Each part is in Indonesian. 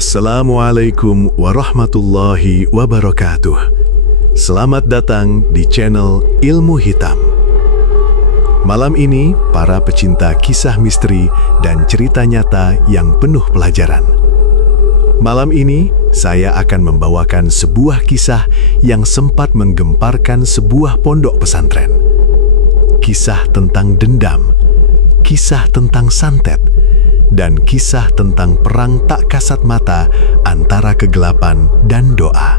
Assalamualaikum warahmatullahi wabarakatuh. Selamat datang di channel Ilmu Hitam. Malam ini, para pecinta kisah misteri dan cerita nyata yang penuh pelajaran. Malam ini, saya akan membawakan sebuah kisah yang sempat menggemparkan sebuah pondok pesantren. Kisah tentang dendam, kisah tentang santet, dan kisah tentang perang tak kasat mata antara kegelapan dan doa.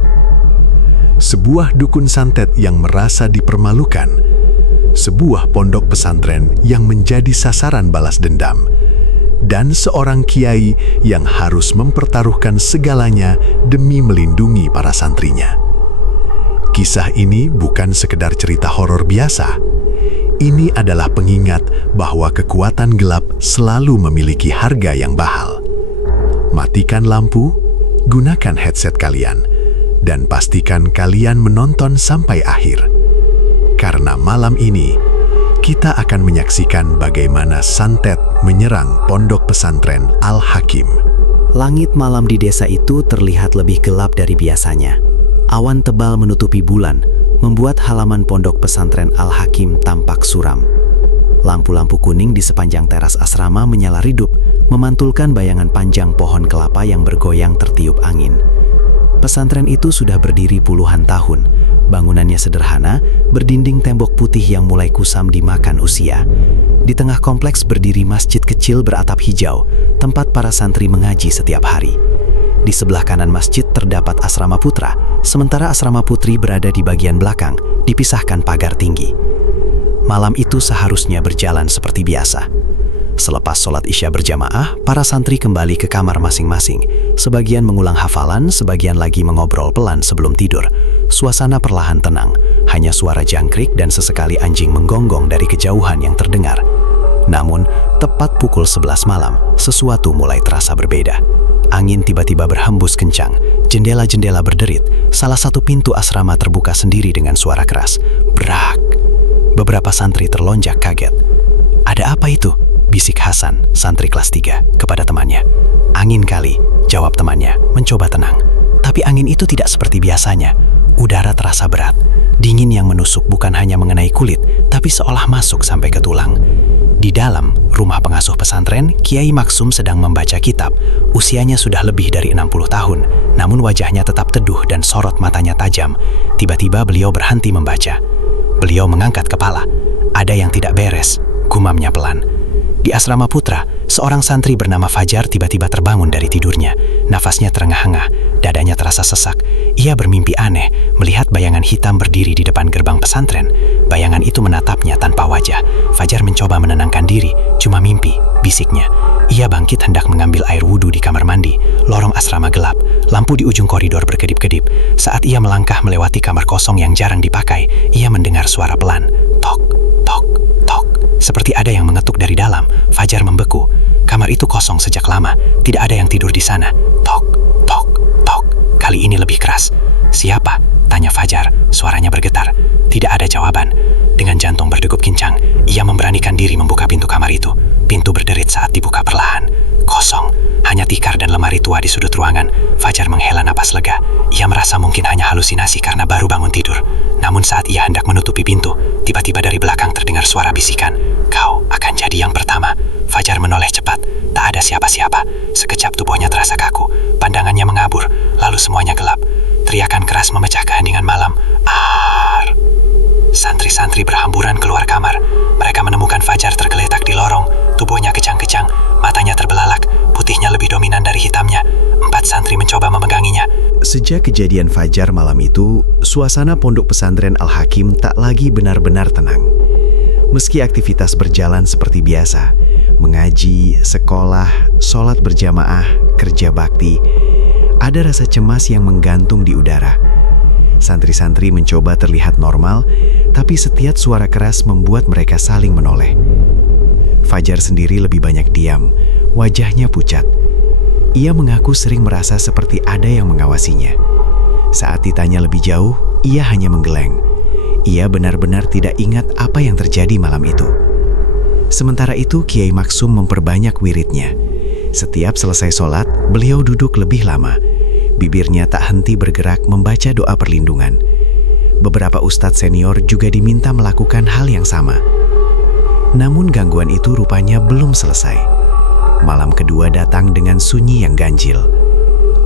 Sebuah dukun santet yang merasa dipermalukan, sebuah pondok pesantren yang menjadi sasaran balas dendam, dan seorang kiai yang harus mempertaruhkan segalanya demi melindungi para santrinya. Kisah ini bukan sekedar cerita horor biasa. Ini adalah pengingat bahwa kekuatan gelap selalu memiliki harga yang mahal. Matikan lampu, gunakan headset kalian, dan pastikan kalian menonton sampai akhir. Karena malam ini, kita akan menyaksikan bagaimana santet menyerang pondok pesantren Al-Hakim. Langit malam di desa itu terlihat lebih gelap dari biasanya. Awan tebal menutupi bulan, membuat halaman pondok pesantren Al-Hakim tampak suram. Lampu-lampu kuning di sepanjang teras asrama menyala redup, memantulkan bayangan panjang pohon kelapa yang bergoyang tertiup angin. Pesantren itu sudah berdiri puluhan tahun. Bangunannya sederhana, berdinding tembok putih yang mulai kusam dimakan usia. Di tengah kompleks berdiri masjid kecil beratap hijau, tempat para santri mengaji setiap hari. Di sebelah kanan masjid terdapat asrama putra, sementara asrama putri berada di bagian belakang, dipisahkan pagar tinggi. Malam itu seharusnya berjalan seperti biasa. Selepas sholat isya berjamaah, para santri kembali ke kamar masing-masing. Sebagian mengulang hafalan, sebagian lagi mengobrol pelan sebelum tidur. Suasana perlahan tenang, hanya suara jangkrik dan sesekali anjing menggonggong dari kejauhan yang terdengar. Namun, tepat pukul 11 malam, sesuatu mulai terasa berbeda. Angin tiba-tiba berhembus kencang, jendela-jendela berderit, salah satu pintu asrama terbuka sendiri dengan suara keras. Brak! Beberapa santri terlonjak kaget. "Ada apa itu?" bisik Hasan, santri kelas 3, kepada temannya. "Angin kali," jawab temannya, mencoba tenang. Tapi angin itu tidak seperti biasanya. Udara terasa berat, dingin yang menusuk bukan hanya mengenai kulit, tapi seolah masuk sampai ke tulang. Di dalam rumah pengasuh pesantren, Kiai Maksum sedang membaca kitab. Usianya sudah lebih dari 60 tahun, namun wajahnya tetap teduh dan sorot matanya tajam. Tiba-tiba beliau berhenti membaca. Beliau mengangkat kepala. "Ada yang tidak beres," gumamnya pelan. Di asrama putra, seorang santri bernama Fajar tiba-tiba terbangun dari tidurnya. Nafasnya terengah-engah, dadanya terasa sesak. Ia bermimpi aneh, melihat bayangan hitam berdiri di depan gerbang pesantren. Bayangan itu menatapnya tanpa wajah. Fajar mencoba menenangkan diri, cuma mimpi, bisiknya. Ia bangkit hendak mengambil air wudhu di kamar mandi. Lorong asrama gelap, lampu di ujung koridor berkedip-kedip. Saat ia melangkah melewati kamar kosong yang jarang dipakai, ia mendengar suara pelan. Tok, tok, tok. Seperti ada yang mengetuk dari dalam. Fajar membeku. Kamar itu kosong sejak lama. Tidak ada yang tidur di sana. Tok, tok, tok. Kali ini lebih keras. "Siapa?" tanya Fajar. Suaranya bergetar. Tidak ada jawaban. Dengan jantung berdegup kencang, ia memberanikan diri membuka pintu kamar itu. Pintu berderit saat dibuka perlahan. Kosong. Hanya tikar dan lemari tua di sudut ruangan. Fajar menghela napas lega. Ia merasa mungkin hanya halusinasi karena baru bangun tidur. Namun saat ia hendak menutupi pintu, tiba-tiba dari belakang terdengar suara bisikan. "Kau akan jadi yang pertama." Fajar menoleh cepat. Tak ada siapa-siapa. Sekejap tubuhnya terasa kaku. Pandangannya mengabur. Lalu semuanya gelap. Teriakan keras memecah keheningan malam. "Ar!" Santri-santri berhamburan keluar kamar. Mereka menemukan Fajar tergeletak di lorong. Tubuhnya kejang-kejang, matanya terbelalak, putihnya lebih dominan dari hitamnya. 4 santri mencoba memeganginya. Sejak kejadian Fajar malam itu, suasana pondok pesantren Al-Hakim tak lagi benar-benar tenang. Meski aktivitas berjalan seperti biasa, mengaji, sekolah, sholat berjamaah, kerja bakti, ada rasa cemas yang menggantung di udara. Santri-santri mencoba terlihat normal, tapi setiap suara keras membuat mereka saling menoleh. Fajar sendiri lebih banyak diam, wajahnya pucat. Ia mengaku sering merasa seperti ada yang mengawasinya. Saat ditanya lebih jauh, ia hanya menggeleng. Ia benar-benar tidak ingat apa yang terjadi malam itu. Sementara itu, Kiai Maksum memperbanyak wiridnya. Setiap selesai sholat, beliau duduk lebih lama. Bibirnya tak henti bergerak membaca doa perlindungan. Beberapa ustadz senior juga diminta melakukan hal yang sama. Namun gangguan itu rupanya belum selesai. Malam kedua datang dengan sunyi yang ganjil.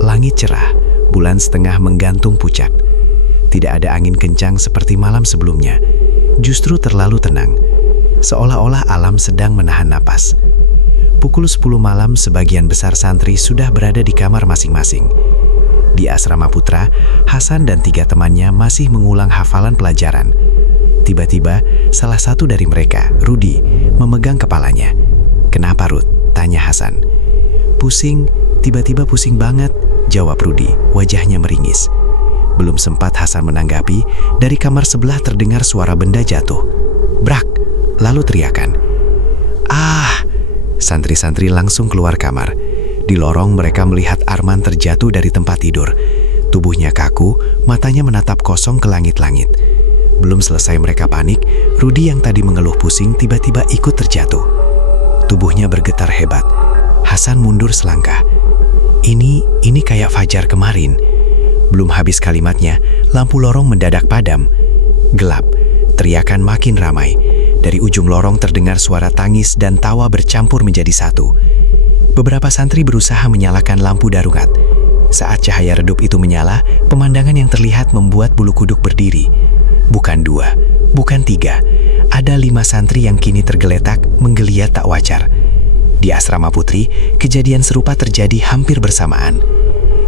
Langit cerah, bulan setengah menggantung pucat. Tidak ada angin kencang seperti malam sebelumnya. Justru terlalu tenang. Seolah-olah alam sedang menahan napas. Pukul 10 malam sebagian besar santri sudah berada di kamar masing-masing. Di asrama putra, Hasan dan 3 temannya masih mengulang hafalan pelajaran. Tiba-tiba, salah satu dari mereka, Rudi, memegang kepalanya. "Kenapa, Rud?" tanya Hasan. "Pusing, tiba-tiba pusing banget," jawab Rudi, wajahnya meringis. Belum sempat Hasan menanggapi, dari kamar sebelah terdengar suara benda jatuh. Brak, lalu teriakan. "Ah!" Santri-santri langsung keluar kamar. Di lorong mereka melihat Arman terjatuh dari tempat tidur. Tubuhnya kaku, matanya menatap kosong ke langit-langit. Belum selesai mereka panik, Rudi yang tadi mengeluh pusing tiba-tiba ikut terjatuh. Tubuhnya bergetar hebat. Hasan mundur selangkah. Ini kayak Fajar kemarin." Belum habis kalimatnya, lampu lorong mendadak padam. Gelap, teriakan makin ramai. Dari ujung lorong terdengar suara tangis dan tawa bercampur menjadi satu. Beberapa santri berusaha menyalakan lampu darurat. Saat cahaya redup itu menyala, pemandangan yang terlihat membuat bulu kuduk berdiri. Bukan 2, bukan 3. Ada 5 santri yang kini tergeletak, menggeliat tak wajar. Di asrama putri, kejadian serupa terjadi hampir bersamaan.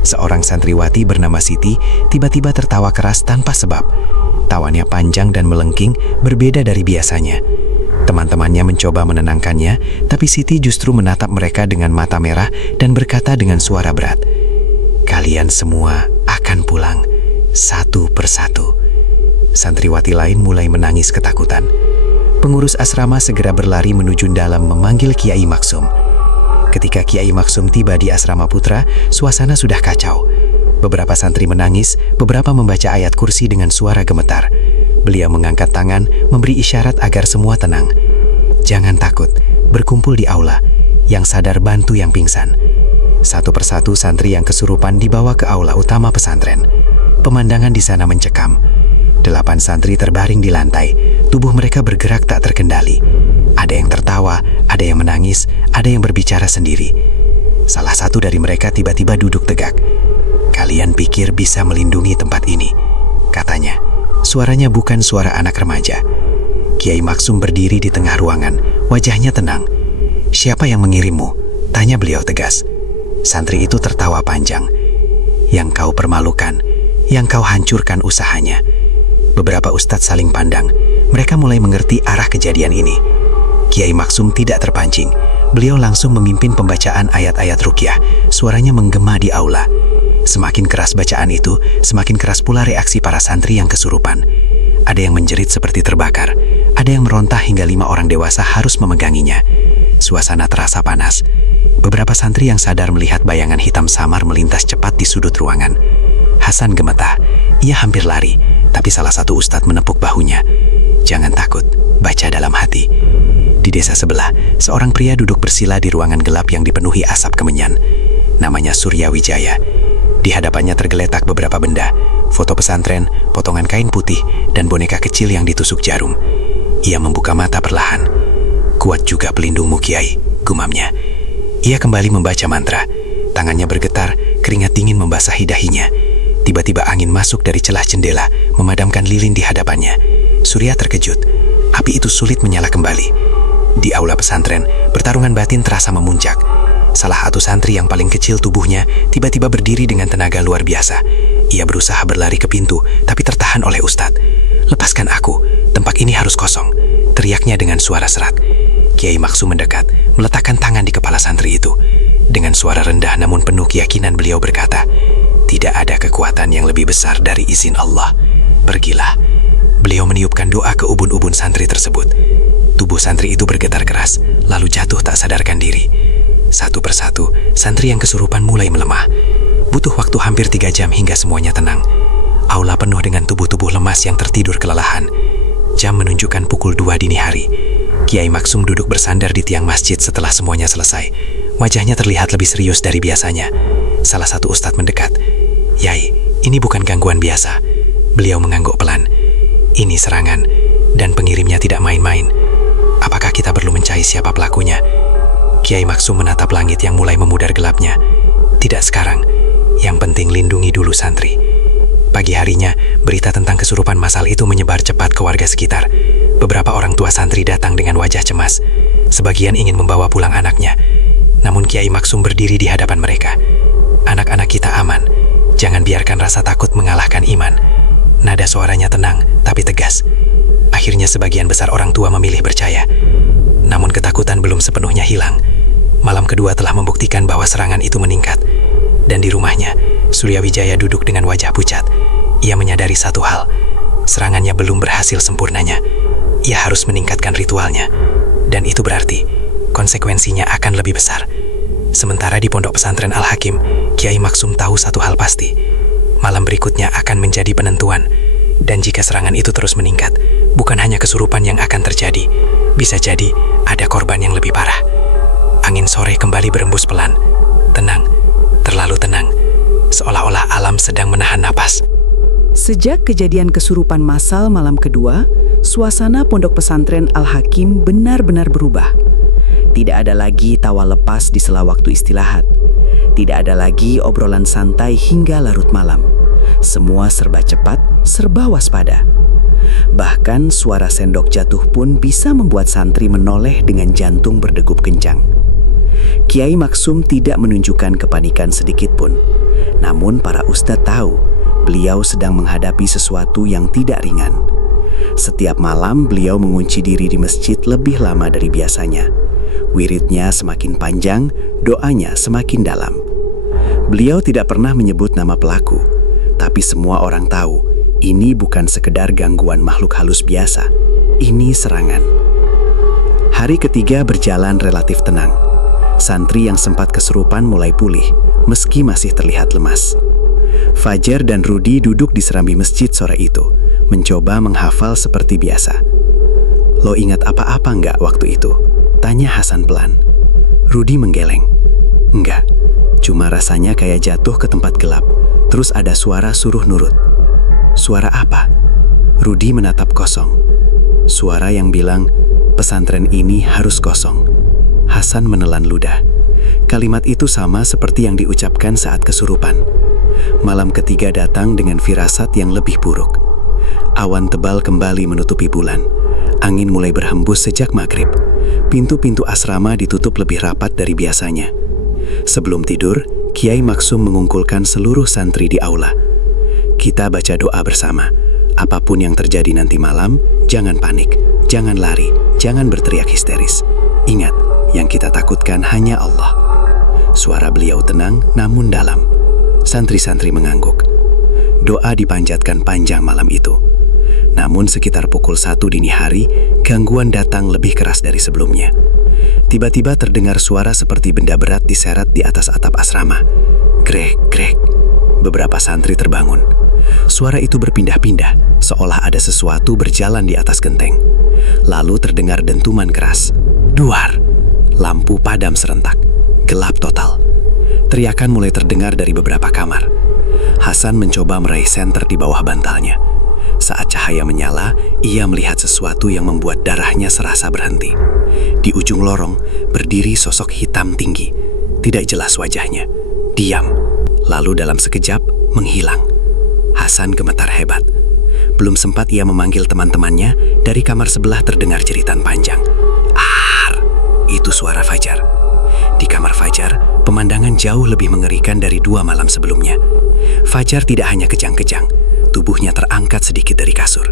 Seorang santriwati bernama Siti tiba-tiba tertawa keras tanpa sebab. Tawanya panjang dan melengking, berbeda dari biasanya. Teman-temannya mencoba menenangkannya, tapi Siti justru menatap mereka dengan mata merah dan berkata dengan suara berat, "Kalian semua akan pulang, satu persatu." Santriwati lain mulai menangis ketakutan. Pengurus asrama segera berlari menuju dalam memanggil Kiai Maksum. Ketika Kiai Maksum tiba di asrama putra, suasana sudah kacau. Beberapa santri menangis, beberapa membaca ayat kursi dengan suara gemetar. Beliau mengangkat tangan, memberi isyarat agar semua tenang. "Jangan takut, berkumpul di aula. Yang sadar bantu yang pingsan." Satu persatu santri yang kesurupan dibawa ke aula utama pesantren. Pemandangan di sana mencekam. 8 santri terbaring di lantai, tubuh mereka bergerak tak terkendali. Ada yang tertawa, ada yang menangis, ada yang berbicara sendiri. Salah satu dari mereka tiba-tiba duduk tegak. "Kalian pikir bisa melindungi tempat ini?" katanya. Suaranya bukan suara anak remaja. Kiai Maksum berdiri di tengah ruangan, wajahnya tenang. "Siapa yang mengirimmu?" tanya beliau tegas. Santri itu tertawa panjang. "Yang kau permalukan, yang kau hancurkan usahanya." Beberapa ustadz saling pandang. Mereka mulai mengerti arah kejadian ini. Kiai Maksum tidak terpancing. Beliau langsung memimpin pembacaan ayat-ayat ruqyah. Suaranya menggema di aula. Semakin keras bacaan itu, semakin keras pula reaksi para santri yang kesurupan. Ada yang menjerit seperti terbakar. Ada yang merontah hingga 5 orang dewasa harus memeganginya. Suasana terasa panas. Beberapa santri yang sadar melihat bayangan hitam samar melintas cepat di sudut ruangan. Hasan gemetah. Ia hampir lari, tapi salah satu ustadz menepuk bahunya. "Jangan takut, baca dalam hati." Di desa sebelah, seorang pria duduk bersila di ruangan gelap yang dipenuhi asap kemenyan. Namanya Surya Wijaya. Di hadapannya tergeletak beberapa benda, foto pesantren, potongan kain putih, dan boneka kecil yang ditusuk jarum. Ia membuka mata perlahan. "Kuat juga pelindungmu, Kiai," gumamnya. Ia kembali membaca mantra. Tangannya bergetar, keringat dingin membasahi dahinya. Tiba-tiba angin masuk dari celah jendela, memadamkan lilin di hadapannya. Surya terkejut. Api itu sulit menyala kembali. Di aula pesantren, pertarungan batin terasa memuncak. Salah satu santri yang paling kecil tubuhnya tiba-tiba berdiri dengan tenaga luar biasa. Ia berusaha berlari ke pintu, tapi tertahan oleh ustadz. "Lepaskan aku, tempat ini harus kosong," teriaknya dengan suara serak. Kiai Maksum mendekat, meletakkan tangan di kepala santri itu. Dengan suara rendah namun penuh keyakinan beliau berkata, "Tidak ada kekuatan yang lebih besar dari izin Allah. Pergilah." Beliau meniupkan doa ke ubun-ubun santri tersebut. Tubuh santri itu bergetar keras, lalu jatuh tak sadarkan diri. Satu persatu, santri yang kesurupan mulai melemah. Butuh waktu hampir 3 jam hingga semuanya tenang. Aula penuh dengan tubuh-tubuh lemas yang tertidur kelelahan. Jam menunjukkan pukul 2 dini hari. Kiai Maksum duduk bersandar di tiang masjid setelah semuanya selesai. Wajahnya terlihat lebih serius dari biasanya. Salah satu ustadz mendekat. "Yai, ini bukan gangguan biasa." Beliau mengangguk pelan. "Ini serangan, dan pengirimnya tidak main-main. Apakah kita perlu mencari siapa pelakunya?" Kiai Maksum menatap langit yang mulai memudar gelapnya. "Tidak sekarang. Yang penting lindungi dulu santri." Pagi harinya, berita tentang kesurupan massal itu menyebar cepat ke warga sekitar. Beberapa orang tua santri datang dengan wajah cemas. Sebagian ingin membawa pulang anaknya. Namun Kiai Maksum berdiri di hadapan mereka. "Anak-anak kita aman. Jangan biarkan rasa takut mengalahkan iman." Nada suaranya tenang, tapi tegas. Akhirnya sebagian besar orang tua memilih percaya. Namun ketakutan belum sepenuhnya hilang. Malam kedua telah membuktikan bahwa serangan itu meningkat. Dan di rumahnya, Surya Wijaya duduk dengan wajah pucat. Ia menyadari satu hal, serangannya belum berhasil sempurnanya. Ia harus meningkatkan ritualnya. Dan itu berarti, konsekuensinya akan lebih besar. Sementara di pondok pesantren Al-Hakim, Kiai Maksum tahu satu hal pasti. Malam berikutnya akan menjadi penentuan. Dan jika serangan itu terus meningkat, bukan hanya kesurupan yang akan terjadi. Bisa jadi ada korban yang lebih parah. Angin sore kembali berembus pelan. Tenang, terlalu tenang. Seolah-olah alam sedang menahan napas. Sejak kejadian kesurupan massal malam kedua, suasana pondok pesantren Al-Hakim benar-benar berubah. Tidak ada lagi tawa lepas di sela waktu istirahat. Tidak ada lagi obrolan santai hingga larut malam. Semua serba cepat, serba waspada. Bahkan suara sendok jatuh pun bisa membuat santri menoleh dengan jantung berdegup kencang. Kiai Maksum tidak menunjukkan kepanikan sedikit pun. Namun para ustadz tahu beliau sedang menghadapi sesuatu yang tidak ringan. Setiap malam beliau mengunci diri di masjid lebih lama dari biasanya. Wiridnya semakin panjang, doanya semakin dalam. Beliau tidak pernah menyebut nama pelaku, tapi semua orang tahu ini bukan sekedar gangguan makhluk halus biasa. Ini serangan. Hari ketiga berjalan relatif tenang. Santri yang sempat kesurupan mulai pulih, meski masih terlihat lemas. Fajar dan Rudi duduk di serambi masjid sore itu, mencoba menghafal seperti biasa. "Lo ingat apa-apa nggak waktu itu?" tanya Hasan pelan. Rudi menggeleng. "Enggak, cuma rasanya kayak jatuh ke tempat gelap, terus ada suara suruh nurut." "Suara apa?" Rudi menatap kosong. Suara yang bilang, "Pesantren ini harus kosong." Hasan menelan ludah. Kalimat itu sama seperti yang diucapkan saat kesurupan. Malam ketiga datang dengan firasat yang lebih buruk. Awan tebal kembali menutupi bulan. Angin mulai berhembus sejak maghrib. Pintu-pintu asrama ditutup lebih rapat dari biasanya. Sebelum tidur, Kiai Maksum mengungkulkan seluruh santri di aula. "Kita baca doa bersama. Apapun yang terjadi nanti malam, jangan panik, jangan lari, jangan berteriak histeris. Ingat, yang kita takutkan hanya Allah." Suara beliau tenang namun dalam. Santri-santri mengangguk. Doa dipanjatkan panjang malam itu. Namun sekitar pukul 1 dini hari, gangguan datang lebih keras dari sebelumnya. Tiba-tiba terdengar suara seperti benda berat diseret di atas atap asrama. Grek, grek. Beberapa santri terbangun. Suara itu berpindah-pindah, seolah ada sesuatu berjalan di atas genteng. Lalu terdengar dentuman keras. Duar. Lampu padam serentak. Gelap total. Teriakan mulai terdengar dari beberapa kamar. Hasan mencoba meraih senter di bawah bantalnya. Saat cahaya menyala, ia melihat sesuatu yang membuat darahnya serasa berhenti. Di ujung lorong, berdiri sosok hitam tinggi. Tidak jelas wajahnya. Diam. Lalu dalam sekejap, menghilang. Hasan gemetar hebat. Belum sempat ia memanggil teman-temannya, dari kamar sebelah terdengar jeritan panjang. Ar! Itu suara Fajar. Di kamar Fajar, pemandangan jauh lebih mengerikan dari 2 malam sebelumnya. Fajar tidak hanya kejang-kejang, tubuhnya terangkat sedikit dari kasur.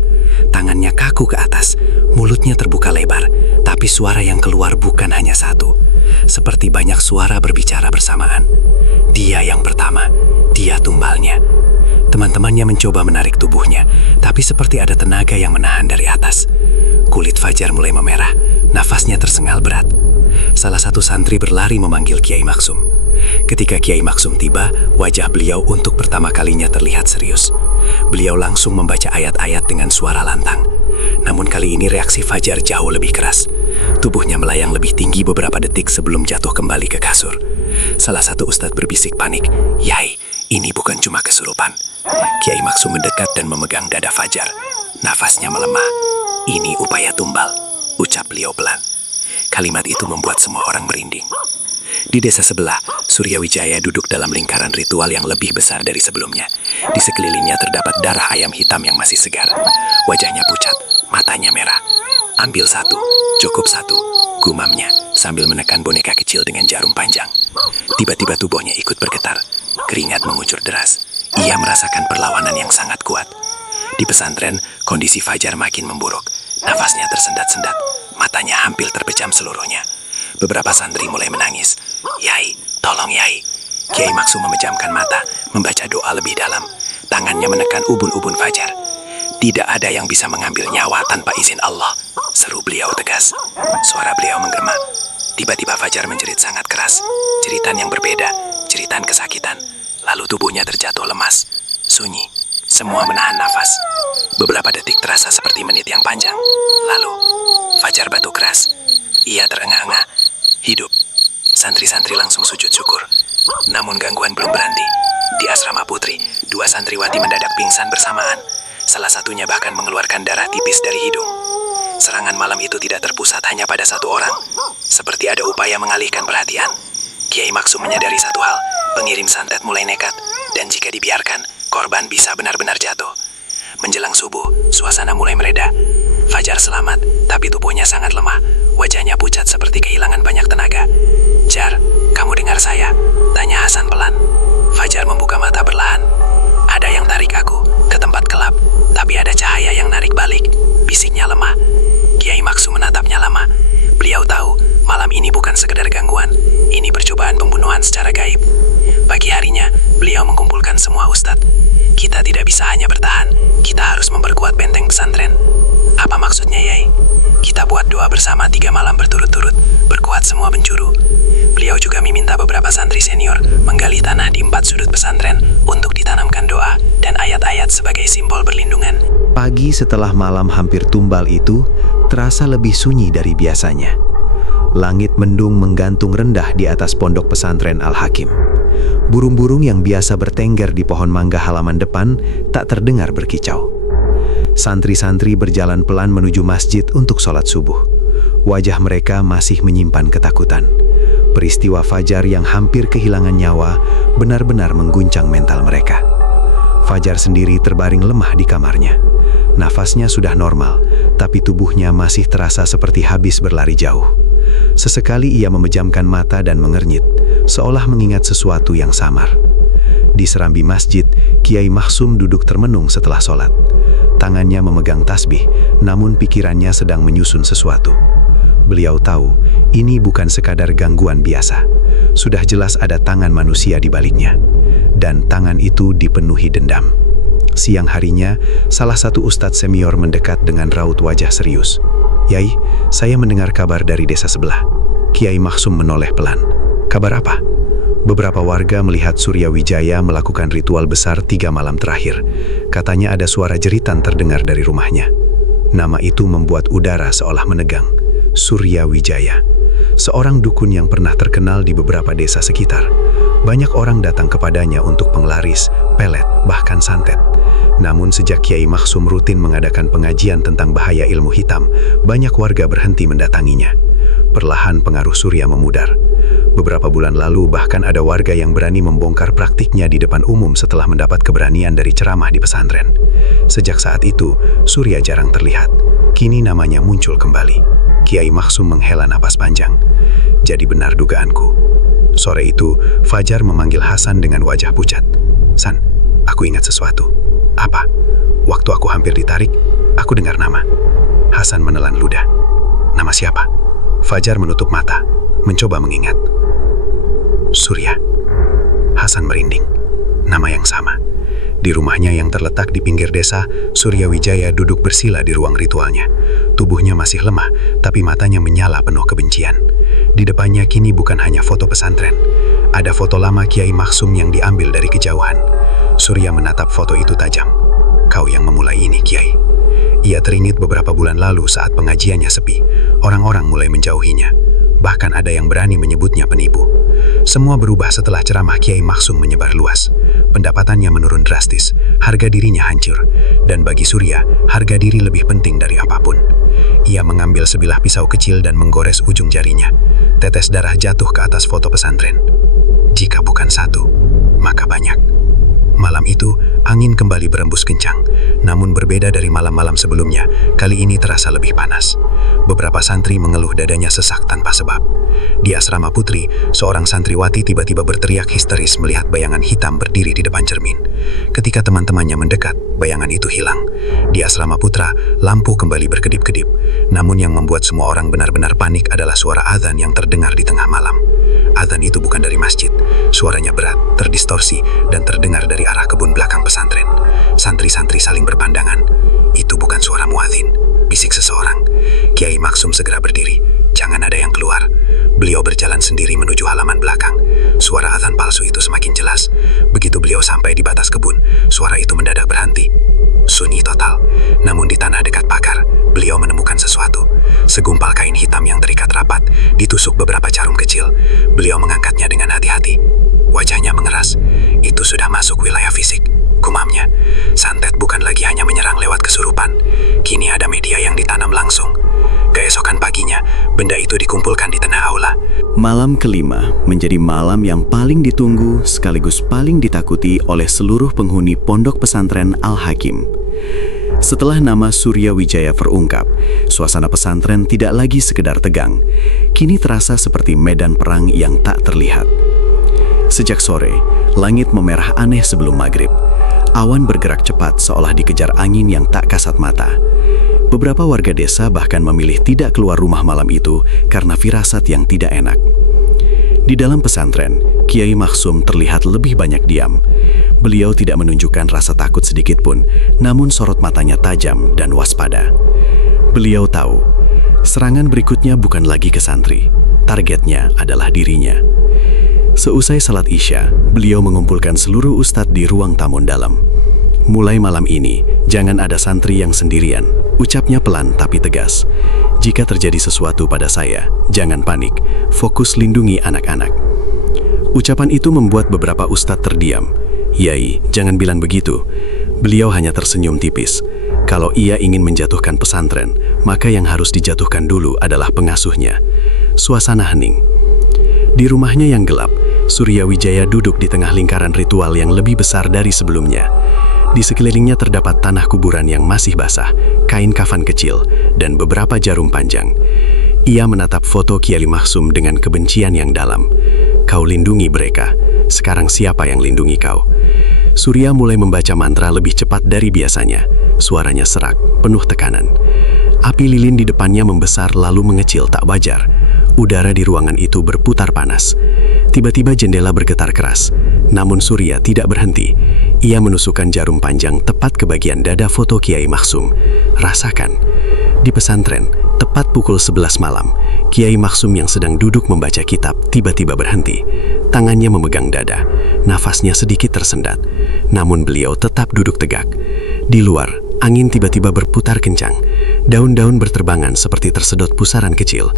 Tangannya kaku ke atas, mulutnya terbuka lebar, tapi suara yang keluar bukan hanya satu. Seperti banyak suara berbicara bersamaan. Dia yang pertama, dia tumbalnya. Teman-temannya mencoba menarik tubuhnya, tapi seperti ada tenaga yang menahan dari atas. Kulit Fajar mulai memerah, nafasnya tersengal berat. Salah satu santri berlari memanggil Kiai Maksum. Ketika Kiai Maksum tiba, wajah beliau untuk pertama kalinya terlihat serius. Beliau langsung membaca ayat-ayat dengan suara lantang. Namun kali ini reaksi Fajar jauh lebih keras. Tubuhnya melayang lebih tinggi beberapa detik sebelum jatuh kembali ke kasur. Salah satu ustadz berbisik panik, "Yai, ini bukan cuma kesurupan." Kiai Maksum mendekat dan memegang dada Fajar. Nafasnya melemah. "Ini upaya tumbal," ucap beliau pelan. Kalimat itu membuat semua orang merinding. Di desa sebelah, Surya Wijaya duduk dalam lingkaran ritual yang lebih besar dari sebelumnya. Di sekelilingnya terdapat darah ayam hitam yang masih segar. Wajahnya pucat, matanya merah. "Ambil satu, cukup satu," gumamnya sambil menekan boneka kecil dengan jarum panjang. Tiba-tiba tubuhnya ikut bergetar. Keringat mengucur deras. Ia merasakan perlawanan yang sangat kuat. Di pesantren, kondisi Fajar makin memburuk. Nafasnya tersendat-sendat, matanya hampir terpejam seluruhnya. Beberapa santri mulai menangis. "Yai, tolong Yai." Kiai Maksum memejamkan mata, membaca doa lebih dalam. Tangannya menekan ubun-ubun Fajar. "Tidak ada yang bisa mengambil nyawa tanpa izin Allah," seru beliau tegas. Suara beliau menggema. Tiba-tiba Fajar menjerit sangat keras. Jeritan yang berbeda, jeritan kesakitan. Lalu tubuhnya terjatuh lemas. Sunyi. Semua menahan nafas. Beberapa detik terasa seperti menit yang panjang. Lalu, Fajar batu keras. Ia terengah-engah. Hidup. Santri-santri langsung sujud syukur. Namun gangguan belum berhenti. Di asrama putri, 2 santriwati mendadak pingsan bersamaan. Salah satunya bahkan mengeluarkan darah tipis dari hidung. Serangan malam itu tidak terpusat hanya pada satu orang. Seperti ada upaya mengalihkan perhatian. Kiai Maksum menyadari satu hal. Pengirim santet mulai nekat. Dan jika dibiarkan, korban bisa benar-benar jatuh. Menjelang subuh, suasana mulai mereda. Fajar selamat, tapi tubuhnya sangat lemah. Wajahnya pucat seperti kehilangan banyak tenaga. "Jar, kamu dengar saya?" tanya Hasan pelan. Fajar membuka mata perlahan. "Ada yang tarik aku ke tempat gelap, tapi ada cahaya yang narik balik," bisiknya lemah. Kiai Maksum menatapnya lama. Beliau tahu, malam ini bukan sekedar gangguan. Ini percobaan pembunuhan secara gaib. Pagi harinya, beliau mengumpulkan semua ustadz. "Kita tidak bisa hanya bertahan, kita harus memperkuat benteng pesantren." "Apa maksudnya, Yai?" "Kita buat doa bersama 3 malam berturut-turut, berkuat semua penjuru." Beliau juga meminta beberapa santri senior menggali tanah di 4 sudut pesantren untuk ditanamkan doa dan ayat-ayat sebagai simbol perlindungan. Pagi setelah malam hampir tumbal itu terasa lebih sunyi dari biasanya. Langit mendung menggantung rendah di atas pondok pesantren Al-Hakim. Burung-burung yang biasa bertengger di pohon mangga halaman depan tak terdengar berkicau. Santri-santri berjalan pelan menuju masjid untuk sholat subuh. Wajah mereka masih menyimpan ketakutan. Peristiwa Fajar yang hampir kehilangan nyawa benar-benar mengguncang mental mereka. Fajar sendiri terbaring lemah di kamarnya. Nafasnya sudah normal, tapi tubuhnya masih terasa seperti habis berlari jauh. Sesekali ia memejamkan mata dan mengernyit, seolah mengingat sesuatu yang samar. Di serambi masjid, Kiai Maksum duduk termenung setelah sholat. Tangannya memegang tasbih, namun pikirannya sedang menyusun sesuatu. Beliau tahu, ini bukan sekadar gangguan biasa. Sudah jelas ada tangan manusia di baliknya. Dan tangan itu dipenuhi dendam. Siang harinya, salah satu ustadz senior mendekat dengan raut wajah serius. "Yai, saya mendengar kabar dari desa sebelah." Kiai Maksum menoleh pelan. "Kabar apa?" Beberapa warga melihat Surya Wijaya melakukan ritual besar 3 malam terakhir. Katanya ada suara jeritan terdengar dari rumahnya. Nama itu membuat udara seolah menegang. Surya Wijaya, seorang dukun yang pernah terkenal di beberapa desa sekitar. Banyak orang datang kepadanya untuk penglaris, pelet, bahkan santet. Namun sejak Kiai Maksum rutin mengadakan pengajian tentang bahaya ilmu hitam, banyak warga berhenti mendatanginya. Perlahan pengaruh Surya memudar. Beberapa bulan lalu bahkan ada warga yang berani membongkar praktiknya di depan umum setelah mendapat keberanian dari ceramah di pesantren. Sejak saat itu, Surya jarang terlihat. Kini namanya muncul kembali. Kiai Maksum menghela napas panjang. Jadi benar dugaanku. Sore itu, Fajar memanggil Hasan dengan wajah pucat. "San, aku ingat sesuatu." "Apa?" "Waktu aku hampir ditarik, aku dengar nama." Hasan menelan ludah. "Nama siapa?" Fajar menutup mata, mencoba mengingat. "Surya." Hasan merinding. Nama yang sama. Di rumahnya yang terletak di pinggir desa, Surya Wijaya duduk bersila di ruang ritualnya. Tubuhnya masih lemah, tapi matanya menyala penuh kebencian. Di depannya kini bukan hanya foto pesantren. Ada foto lama Kiai Maksum yang diambil dari kejauhan. Surya menatap foto itu tajam. "Kau yang memulai ini, Kiai." Ia teringat beberapa bulan lalu saat pengajiannya sepi. Orang-orang mulai menjauhinya. Bahkan ada yang berani menyebutnya penipu. Semua berubah setelah ceramah Kiai Maksum menyebar luas. Pendapatannya menurun drastis, harga dirinya hancur. Dan bagi Surya, harga diri lebih penting dari apapun. Ia mengambil sebilah pisau kecil dan menggores ujung jarinya. Tetes darah jatuh ke atas foto pesantren. Jika bukan satu, maka banyak. Malam itu, angin kembali berembus kencang. Namun berbeda dari malam-malam sebelumnya, kali ini terasa lebih panas. Beberapa santri mengeluh dadanya sesak tanpa sebab. Di asrama putri, seorang santriwati tiba-tiba berteriak histeris melihat bayangan hitam berdiri di depan cermin. Ketika teman-temannya mendekat, bayangan itu hilang. Di asrama putra, lampu kembali berkedip-kedip. Namun yang membuat semua orang benar-benar panik adalah suara azan yang terdengar di tengah malam. Azan itu bukan dari masjid. Suaranya berat, terdistorsi, dan terdengar dari arah kebun belakang pesantren. Santri-santri saling berpandangan. Itu bukan suara muadzin, bisik seseorang. Kiai Maksum segera berdiri. Jangan ada yang keluar. Beliau berjalan sendiri menuju halaman belakang. Suara azan palsu itu semakin jelas. Begitu beliau sampai di batas kebun, suara itu mendadak berhenti. Sunyi total. Namun di tanah dekat pagar, beliau menemukan sesuatu. Segumpal kain hitam yang terikat rapat, ditusuk beberapa jarum kecil. Beliau mengangkatnya dengan hati-hati. Wajahnya mengeras. Itu sudah masuk wilayah fisik. Gumamnya, santet bukan lagi hanya menyerang lewat kesurupan. Kini ada media yang ditanam langsung. Keesokan paginya, benda itu dikumpulkan di tengah aula. Malam kelima menjadi malam yang paling ditunggu sekaligus paling ditakuti oleh seluruh penghuni pondok pesantren Al-Hakim. Setelah nama Surya Wijaya terungkap, suasana pesantren tidak lagi sekedar tegang. Kini terasa seperti medan perang yang tak terlihat. Sejak sore, langit memerah aneh sebelum maghrib. Awan bergerak cepat seolah dikejar angin yang tak kasat mata. Beberapa warga desa bahkan memilih tidak keluar rumah malam itu karena firasat yang tidak enak. Di dalam pesantren, Kiai Maksum terlihat lebih banyak diam. Beliau tidak menunjukkan rasa takut sedikit pun, namun sorot matanya tajam dan waspada. Beliau tahu, serangan berikutnya bukan lagi ke santri. Targetnya adalah dirinya. Seusai salat Isya, beliau mengumpulkan seluruh ustadz di ruang tamu dalam. Mulai malam ini, jangan ada santri yang sendirian. Ucapnya pelan tapi tegas. Jika terjadi sesuatu pada saya, jangan panik. Fokus lindungi anak-anak. Ucapan itu membuat beberapa ustadz terdiam. Yai, jangan bilang begitu. Beliau hanya tersenyum tipis. Kalau ia ingin menjatuhkan pesantren, maka yang harus dijatuhkan dulu adalah pengasuhnya. Suasana hening. Di rumahnya yang gelap, Surya Wijaya duduk di tengah lingkaran ritual yang lebih besar dari sebelumnya. Di sekelilingnya terdapat tanah kuburan yang masih basah, kain kafan kecil, dan beberapa jarum panjang. Ia menatap foto Kiai Maksum dengan kebencian yang dalam. Kau lindungi mereka, sekarang siapa yang lindungi kau? Surya mulai membaca mantra lebih cepat dari biasanya. Suaranya serak, penuh tekanan. Api lilin di depannya membesar lalu mengecil tak wajar. Udara di ruangan itu berputar panas. Tiba-tiba jendela bergetar keras. Namun Surya tidak berhenti. Ia menusukkan jarum panjang tepat ke bagian dada foto Kiai Maksum. Rasakan. Di pesantren, tepat pukul 11 malam, Kiai Maksum yang sedang duduk membaca kitab tiba-tiba berhenti. Tangannya memegang dada. Nafasnya sedikit tersendat. Namun beliau tetap duduk tegak. Di luar, angin tiba-tiba berputar kencang. Daun-daun berterbangan seperti tersedot pusaran kecil.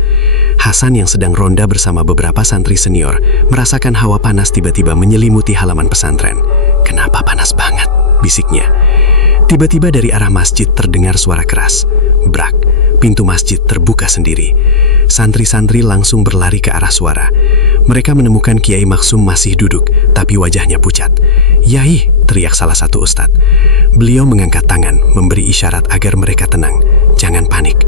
Hasan yang sedang ronda bersama beberapa santri senior merasakan hawa panas tiba-tiba menyelimuti halaman pesantren. Kenapa panas banget? Bisiknya. Tiba-tiba dari arah masjid terdengar suara keras. Brak, pintu masjid terbuka sendiri. Santri-santri langsung berlari ke arah suara. Mereka menemukan Kiai Maksum masih duduk, tapi wajahnya pucat. "Yai!" teriak salah satu ustadz. Beliau mengangkat tangan, memberi isyarat agar mereka tenang. Jangan panik.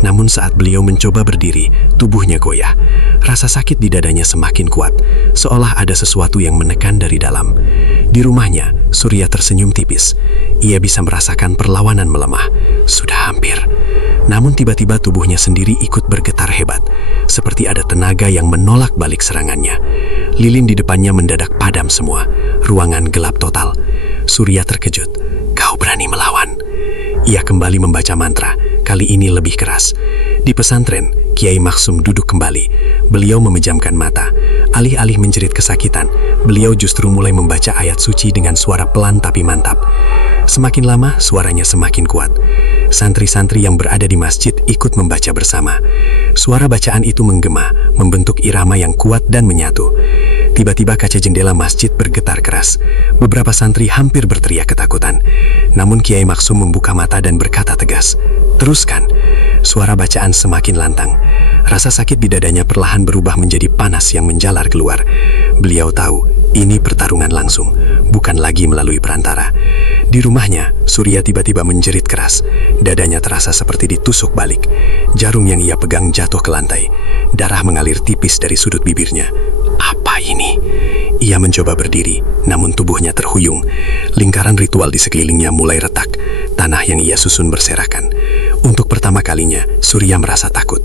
Namun saat beliau mencoba berdiri, tubuhnya goyah. Rasa sakit di dadanya semakin kuat, seolah ada sesuatu yang menekan dari dalam. Di rumahnya, Surya tersenyum tipis. Ia bisa merasakan perlawanan melemah. Sudah hampir. Namun tiba-tiba tubuhnya sendiri ikut bergetar hebat, seperti ada tenaga yang menolak balik serangannya. Lilin di depannya mendadak padam semua. Ruangan gelap total. Surya terkejut. Kau berani melawan? Ia kembali membaca mantra, kali ini lebih keras. Di pesantren, Kiai Maksum duduk kembali. Beliau memejamkan mata. Alih-alih menjerit kesakitan, beliau justru mulai membaca ayat suci dengan suara pelan tapi mantap. Semakin lama, suaranya semakin kuat. Santri-santri yang berada di masjid ikut membaca bersama. Suara bacaan itu menggema, membentuk irama yang kuat dan menyatu. Tiba-tiba kaca jendela masjid bergetar keras. Beberapa santri hampir berteriak ketakutan. Namun Kiai Maksum membuka mata dan berkata tegas, "Teruskan." Suara bacaan semakin lantang. Rasa sakit di dadanya perlahan berubah menjadi panas yang menjalar keluar. Beliau tahu, ini pertarungan langsung, bukan lagi melalui perantara. Di rumahnya, Surya tiba-tiba menjerit keras. Dadanya terasa seperti ditusuk balik. Jarum yang ia pegang jatuh ke lantai. Darah mengalir tipis dari sudut bibirnya. Apa ini? Ia mencoba berdiri, namun tubuhnya terhuyung. Lingkaran ritual di sekelilingnya mulai retak. Tanah yang ia susun berserakan. Untuk pertama kalinya, Surya merasa takut.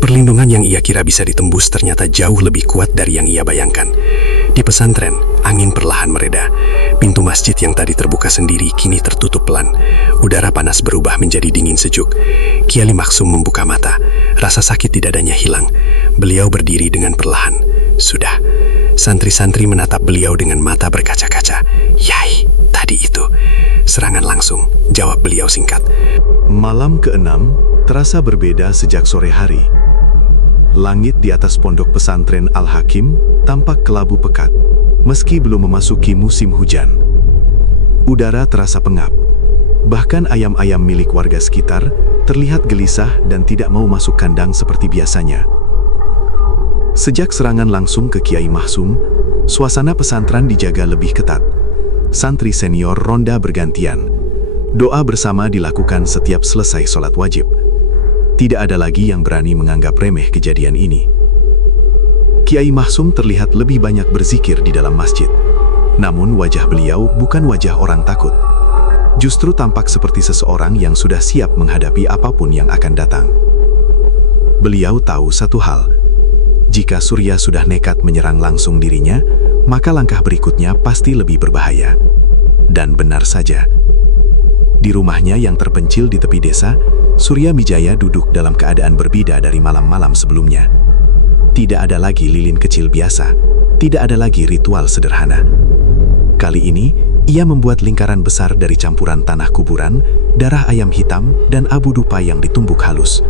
Perlindungan yang ia kira bisa ditembus ternyata jauh lebih kuat dari yang ia bayangkan. Di pesantren, angin perlahan mereda. Pintu masjid yang tadi terbuka sendiri kini tertutup pelan. Udara panas berubah menjadi dingin sejuk. Kiai Maksum membuka mata. Rasa sakit di dadanya hilang. Beliau berdiri dengan perlahan. Sudah. Santri-santri menatap beliau dengan mata berkaca-kaca. "Yai, tadi itu." "Serangan langsung," jawab beliau singkat. Malam ke-6 terasa berbeda sejak sore hari. Langit di atas pondok pesantren Al-Hakim tampak kelabu pekat, meski belum memasuki musim hujan. Udara terasa pengap. Bahkan ayam-ayam milik warga sekitar terlihat gelisah dan tidak mau masuk kandang seperti biasanya. Sejak serangan langsung ke Kiai Maksum, suasana pesantren dijaga lebih ketat. Santri senior ronda bergantian. Doa bersama dilakukan setiap selesai sholat wajib. Tidak ada lagi yang berani menganggap remeh kejadian ini. Kiai Maksum terlihat lebih banyak berzikir di dalam masjid. Namun wajah beliau bukan wajah orang takut. Justru tampak seperti seseorang yang sudah siap menghadapi apapun yang akan datang. Beliau tahu satu hal. Jika Surya sudah nekat menyerang langsung dirinya, maka langkah berikutnya pasti lebih berbahaya. Dan benar saja. Di rumahnya yang terpencil di tepi desa, Surya Mijaya duduk dalam keadaan berbeda dari malam-malam sebelumnya. Tidak ada lagi lilin kecil biasa, tidak ada lagi ritual sederhana. Kali ini, ia membuat lingkaran besar dari campuran tanah kuburan, darah ayam hitam, dan abu dupa yang ditumbuk halus.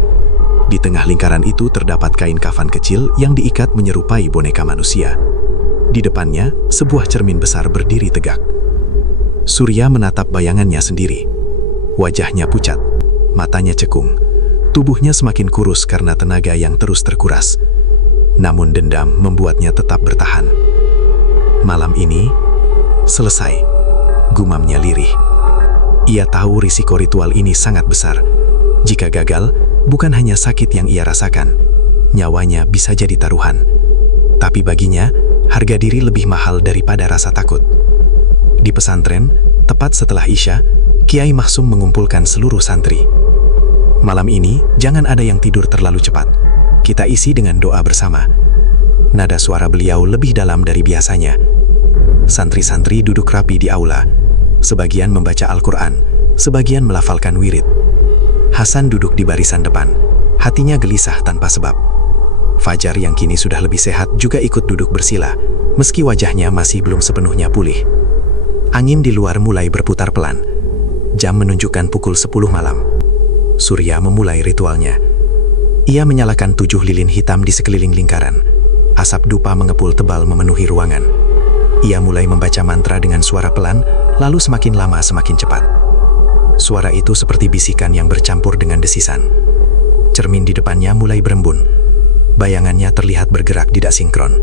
Di tengah lingkaran itu terdapat kain kafan kecil yang diikat menyerupai boneka manusia. Di depannya, sebuah cermin besar berdiri tegak. Surya menatap bayangannya sendiri. Wajahnya pucat, matanya cekung. Tubuhnya semakin kurus karena tenaga yang terus terkuras. Namun dendam membuatnya tetap bertahan. Malam ini, selesai. Gumamnya lirih. Ia tahu risiko ritual ini sangat besar. Jika gagal, bukan hanya sakit yang ia rasakan, nyawanya bisa jadi taruhan. Tapi baginya, harga diri lebih mahal daripada rasa takut. Di pesantren, tepat setelah Isya, Kiai Maksum mengumpulkan seluruh santri. Malam ini, jangan ada yang tidur terlalu cepat. Kita isi dengan doa bersama. Nada suara beliau lebih dalam dari biasanya. Santri-santri duduk rapi di aula. Sebagian membaca Al-Quran, sebagian melafalkan wirid. Hasan duduk di barisan depan. Hatinya gelisah tanpa sebab. Fajar yang kini sudah lebih sehat juga ikut duduk bersila, meski wajahnya masih belum sepenuhnya pulih. Angin di luar mulai berputar pelan. Jam menunjukkan pukul 10 malam. Surya memulai ritualnya. Ia menyalakan 7 lilin hitam di sekeliling lingkaran. Asap dupa mengepul tebal memenuhi ruangan. Ia mulai membaca mantra dengan suara pelan, lalu semakin lama semakin cepat. Suara itu seperti bisikan yang bercampur dengan desisan. Cermin di depannya mulai berembun. Bayangannya terlihat bergerak tidak sinkron.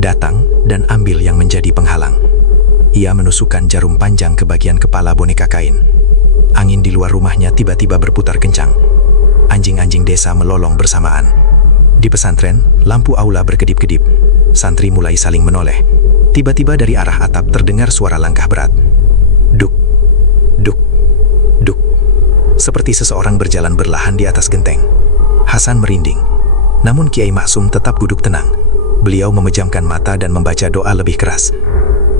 Datang dan ambil yang menjadi penghalang. Ia menusukkan jarum panjang ke bagian kepala boneka kain. Angin di luar rumahnya tiba-tiba berputar kencang. Anjing-anjing desa melolong bersamaan. Di pesantren, lampu aula berkedip-kedip. Santri mulai saling menoleh. Tiba-tiba dari arah atap terdengar suara langkah berat. Duk, duk, duk. Seperti seseorang berjalan berlahan di atas genteng. Hasan merinding. Namun Kiai Maksum tetap duduk tenang. Beliau memejamkan mata dan membaca doa lebih keras.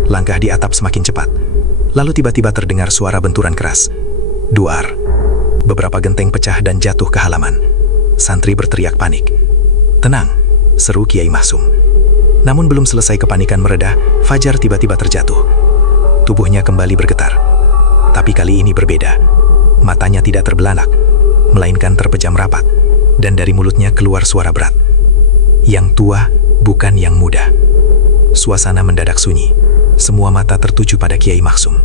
Langkah di atap semakin cepat. Lalu tiba-tiba terdengar suara benturan keras. Duar. Beberapa genteng pecah dan jatuh ke halaman. Santri berteriak panik. Tenang, seru Kiai Maksum. Namun belum selesai kepanikan mereda, Fajar tiba-tiba terjatuh. Tubuhnya kembali bergetar. Tapi kali ini berbeda. Matanya tidak terbelalak, melainkan terpejam rapat, dan dari mulutnya keluar suara berat. Yang tua bukan yang muda. Suasana mendadak sunyi. Semua mata tertuju pada Kiai Maksum.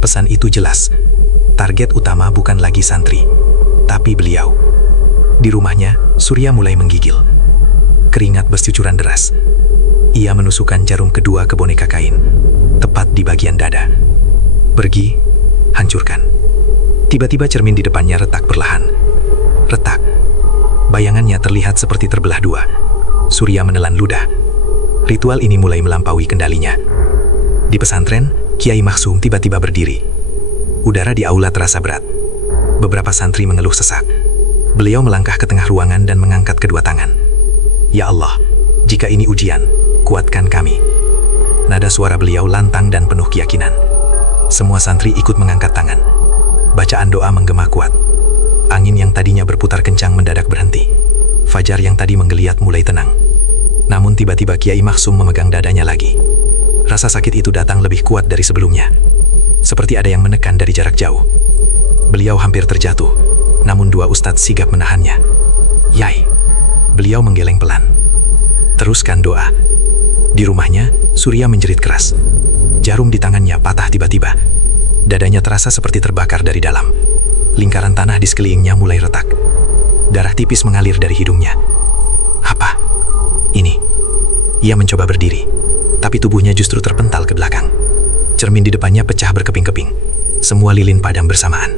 Pesan itu jelas. Target utama bukan lagi santri, tapi beliau. Di rumahnya, Surya mulai menggigil. Keringat bercucuran deras. Ia menusukkan jarum kedua ke boneka kain, tepat di bagian dada. Pergi, hancurkan. Tiba-tiba cermin di depannya retak perlahan. Retak. Bayangannya terlihat seperti terbelah dua. Surya menelan ludah. Ritual ini mulai melampaui kendalinya. Di pesantren, Kiai Maksum tiba-tiba berdiri. Udara di aula terasa berat. Beberapa santri mengeluh sesak. Beliau melangkah ke tengah ruangan dan mengangkat kedua tangan. Ya Allah, jika ini ujian, kuatkan kami. Nada suara beliau lantang dan penuh keyakinan. Semua santri ikut mengangkat tangan. Bacaan doa menggema kuat. Angin yang tadinya berputar kencang mendadak berhenti. Fajar yang tadi menggeliat mulai tenang. Namun tiba-tiba Kiai Maksum memegang dadanya lagi. Rasa sakit itu datang lebih kuat dari sebelumnya. Seperti ada yang menekan dari jarak jauh. Beliau hampir terjatuh, namun dua ustadz sigap menahannya. Yai, beliau menggeleng pelan. Teruskan doa. Di rumahnya, Surya menjerit keras. Jarum di tangannya patah tiba-tiba. Dadanya terasa seperti terbakar dari dalam. Lingkaran tanah di sekelilingnya mulai retak. Darah tipis mengalir dari hidungnya. Apa? Ini. Ia mencoba berdiri, tapi tubuhnya justru terpental ke belakang. Cermin di depannya pecah berkeping-keping. Semua lilin padam bersamaan.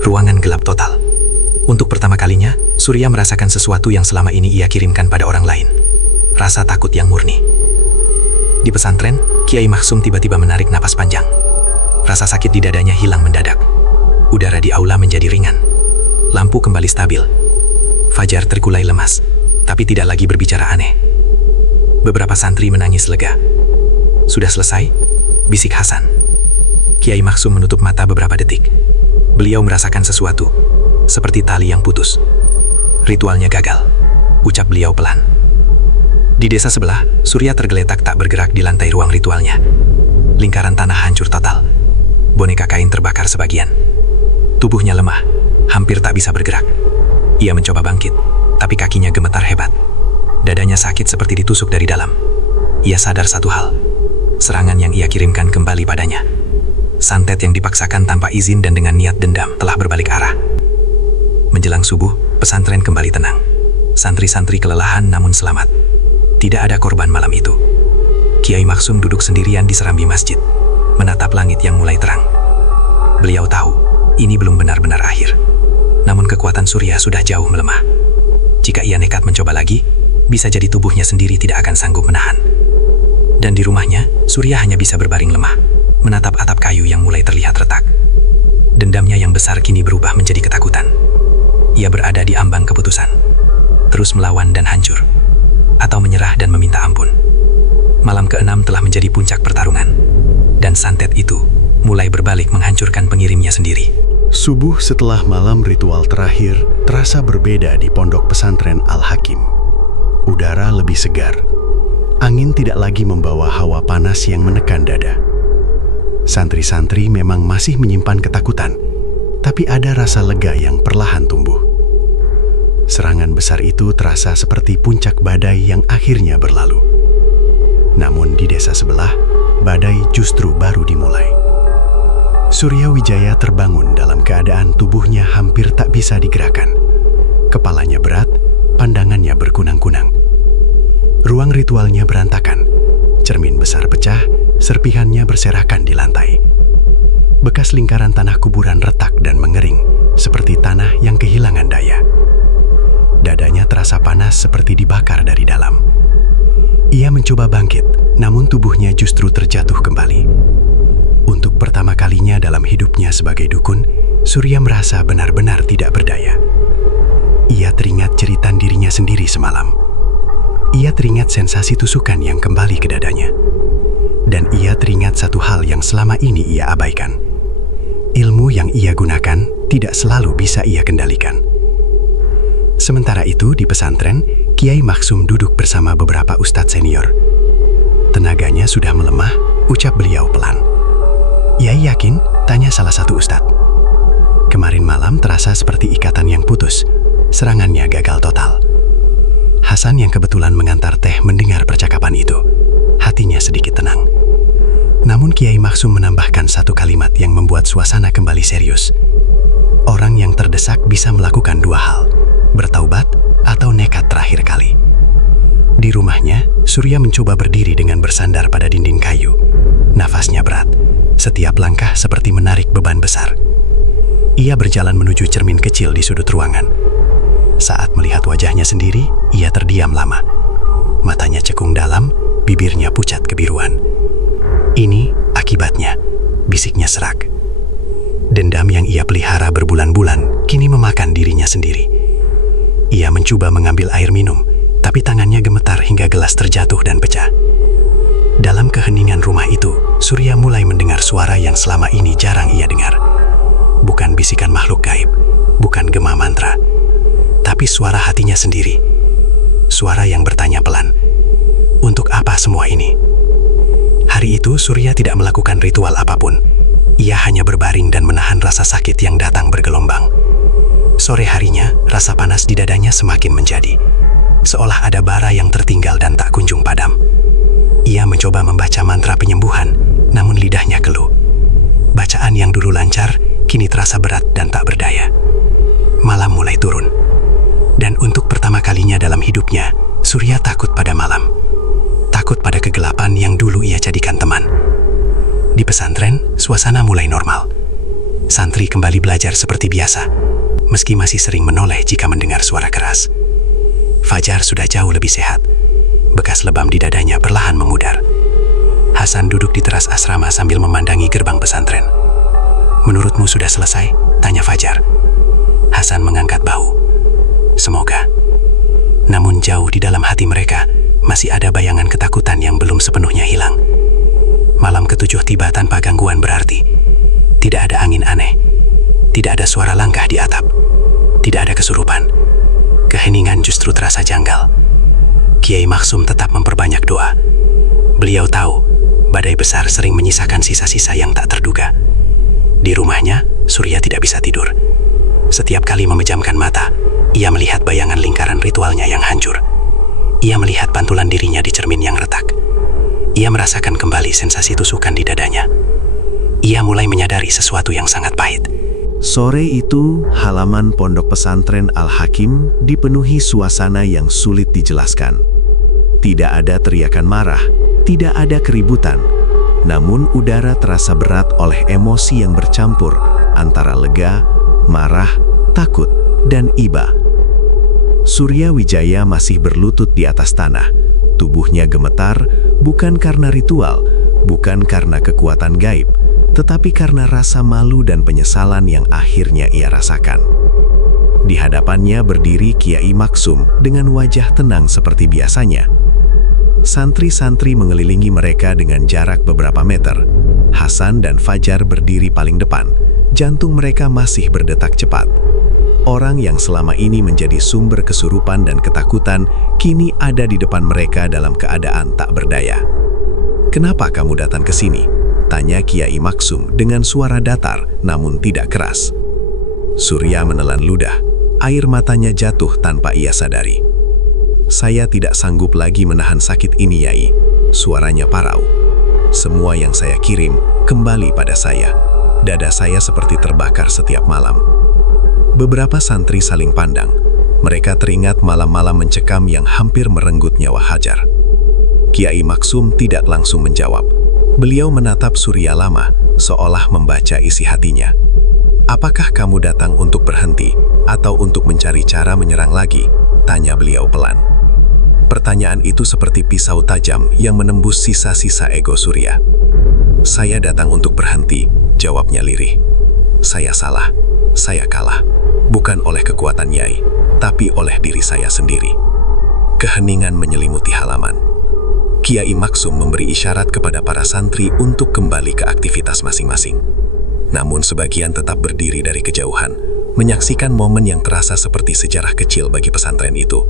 Ruangan gelap total. Untuk pertama kalinya, Surya merasakan sesuatu yang selama ini ia kirimkan pada orang lain. Rasa takut yang murni. Di pesantren, Kiai Maksum tiba-tiba menarik napas panjang. Rasa sakit di dadanya hilang mendadak. Udara di aula menjadi ringan. Lampu kembali stabil. Fajar terkulai lemas, tapi tidak lagi berbicara aneh. Beberapa santri menangis lega. Sudah selesai? Bisik Hasan. Kiai Maksum menutup mata beberapa detik. Beliau merasakan sesuatu, seperti tali yang putus. Ritualnya gagal, ucap beliau pelan. Di desa sebelah, Surya tergeletak tak bergerak di lantai ruang ritualnya. Lingkaran tanah hancur total. Boneka kain terbakar sebagian. Tubuhnya lemah, hampir tak bisa bergerak. Ia mencoba bangkit, tapi kakinya gemetar hebat. Dadanya sakit seperti ditusuk dari dalam. Ia sadar satu hal. Serangan yang ia kirimkan kembali padanya. Santet yang dipaksakan tanpa izin dan dengan niat dendam telah berbalik arah. Menjelang subuh, pesantren kembali tenang. Santri-santri kelelahan namun selamat. Tidak ada korban malam itu. Kiai Maksum duduk sendirian di serambi masjid, menatap langit yang mulai terang. Beliau tahu, ini belum benar-benar akhir. Namun kekuatan Surya sudah jauh melemah. Jika ia nekat mencoba lagi, bisa jadi tubuhnya sendiri tidak akan sanggup menahan. Dan di rumahnya, Surya hanya bisa berbaring lemah, menatap atap kayu yang mulai terlihat retak. Dendamnya yang besar kini berubah menjadi ketakutan. Ia berada di ambang keputusan. Terus melawan dan hancur, atau menyerah dan meminta ampun. Malam ke-6 telah menjadi puncak pertarungan. Dan santet itu mulai berbalik menghancurkan pengirimnya sendiri. Subuh setelah malam ritual terakhir terasa berbeda di pondok pesantren Al-Hakim. Udara lebih segar. Angin tidak lagi membawa hawa panas yang menekan dada. Santri-santri memang masih menyimpan ketakutan, tapi ada rasa lega yang perlahan tumbuh. Serangan besar itu terasa seperti puncak badai yang akhirnya berlalu. Namun di desa sebelah, badai justru baru dimulai. Surya Wijaya terbangun dalam keadaan tubuhnya hampir tak bisa digerakkan. Kepalanya berat, pandangannya berkunang-kunang. Ruang ritualnya berantakan. Cermin besar pecah, serpihannya berserakan di lantai. Bekas lingkaran tanah kuburan retak dan mengering, seperti tanah yang kehilangan daya. Dadanya terasa panas seperti dibakar dari dalam. Ia mencoba bangkit, namun tubuhnya justru terjatuh kembali. Untuk pertama kalinya dalam hidupnya sebagai dukun, Surya merasa benar-benar tidak berdaya. Ia teringat cerita dirinya sendiri semalam. Ia teringat sensasi tusukan yang kembali ke dadanya. Dan ia teringat satu hal yang selama ini ia abaikan. Ilmu yang ia gunakan tidak selalu bisa ia kendalikan. Sementara itu di pesantren, Kiai Maksum duduk bersama beberapa ustadz senior. Tenaganya sudah melemah, ucap beliau pelan. Ia yakin Tanya salah satu ustadz. Kemarin malam terasa seperti ikatan yang putus. Serangannya gagal total. Hasan yang kebetulan mengantar teh mendengar percakapan itu. Hatinya sedikit tenang. Namun Kiai Maksum menambahkan satu kalimat yang membuat suasana kembali serius. Orang yang terdesak bisa melakukan dua hal, bertaubat atau nekat terakhir kali. Di rumahnya, Surya mencoba berdiri dengan bersandar pada dinding kayu. Nafasnya berat, setiap langkah seperti menarik beban besar. Ia berjalan menuju cermin kecil di sudut ruangan. Saat melihat wajahnya sendiri, ia terdiam lama. Matanya cekung dalam, bibirnya pucat kebiruan. Ini akibatnya, bisiknya serak. Dendam yang ia pelihara berbulan-bulan kini memakan dirinya sendiri. Ia mencoba mengambil air minum, tapi tangannya gemetar hingga gelas terjatuh dan pecah. Dalam keheningan rumah itu, Surya mulai mendengar suara yang selama ini jarang ia dengar. Bukan bisikan makhluk gaib, bukan gema mantra, tapi suara hatinya sendiri. Suara yang bertanya pelan, "Untuk apa semua ini?" Hari itu Surya tidak melakukan ritual apapun. Ia hanya berbaring dan menahan rasa sakit yang datang bergelombang. Sore harinya, rasa panas di dadanya semakin menjadi. Seolah ada bara yang tertinggal dan tak kunjung padam. Ia mencoba membaca mantra penyembuhan, namun lidahnya keluh. Bacaan yang dulu lancar, kini terasa berat dan tak berdaya. Malam mulai turun. Dan untuk pertama kalinya dalam hidupnya, Surya takut pada malam. Takut pada kegelapan yang dulu ia jadikan teman. Di pesantren, suasana mulai normal. Santri kembali belajar seperti biasa, meski masih sering menoleh jika mendengar suara keras. Fajar sudah jauh lebih sehat. Bekas lebam di dadanya perlahan memudar. Hasan duduk di teras asrama sambil memandangi gerbang pesantren. "Menurutmu sudah selesai?" tanya Fajar. Hasan mengangkat bahu. "Semoga." Namun jauh di dalam hati mereka, masih ada bayangan ketakutan yang belum sepenuhnya hilang. Malam ketujuh tiba tanpa gangguan berarti. Tidak ada angin aneh. Tidak ada suara langkah di atap. Tidak ada kesurupan. Keheningan justru terasa janggal. Kiai Maksum tetap memperbanyak doa. Beliau tahu, badai besar sering menyisakan sisa-sisa yang tak terduga. Di rumahnya, Surya tidak bisa tidur. Setiap kali memejamkan mata, ia melihat bayangan lingkaran ritualnya yang hancur. Ia melihat pantulan dirinya di cermin yang retak. Ia merasakan kembali sensasi tusukan di dadanya. Ia mulai menyadari sesuatu yang sangat pahit. Sore itu, halaman pondok pesantren Al-Hakim dipenuhi suasana yang sulit dijelaskan. Tidak ada teriakan marah, tidak ada keributan, namun udara terasa berat oleh emosi yang bercampur antara lega, marah, takut, dan iba. Surya Wijaya masih berlutut di atas tanah. Tubuhnya gemetar, bukan karena ritual, bukan karena kekuatan gaib, tetapi karena rasa malu dan penyesalan yang akhirnya ia rasakan. Di hadapannya berdiri Kiai Maksum dengan wajah tenang seperti biasanya. Santri-santri mengelilingi mereka dengan jarak beberapa meter. Hasan dan Fajar berdiri paling depan. Jantung mereka masih berdetak cepat. Orang yang selama ini menjadi sumber kesurupan dan ketakutan kini ada di depan mereka dalam keadaan tak berdaya. "Kenapa kamu datang ke sini?" tanya Kiai Maksum dengan suara datar namun tidak keras. Surya menelan ludah, air matanya jatuh tanpa ia sadari. "Saya tidak sanggup lagi menahan sakit ini, Yai." Suaranya parau. "Semua yang saya kirim kembali pada saya. Dada saya seperti terbakar setiap malam." Beberapa santri saling pandang. Mereka teringat malam-malam mencekam yang hampir merenggut nyawa Hajar. Kiai Maksum tidak langsung menjawab. Beliau menatap Surya lama, seolah membaca isi hatinya. "Apakah kamu datang untuk berhenti, atau untuk mencari cara menyerang lagi?" tanya beliau pelan. Pertanyaan itu seperti pisau tajam yang menembus sisa-sisa ego Surya. "Saya datang untuk berhenti," jawabnya lirih. "Saya salah, saya kalah. Bukan oleh kekuatan Yai, tapi oleh diri saya sendiri." Keheningan menyelimuti halaman. Kiai Maksum memberi isyarat kepada para santri untuk kembali ke aktivitas masing-masing. Namun sebagian tetap berdiri dari kejauhan, menyaksikan momen yang terasa seperti sejarah kecil bagi pesantren itu.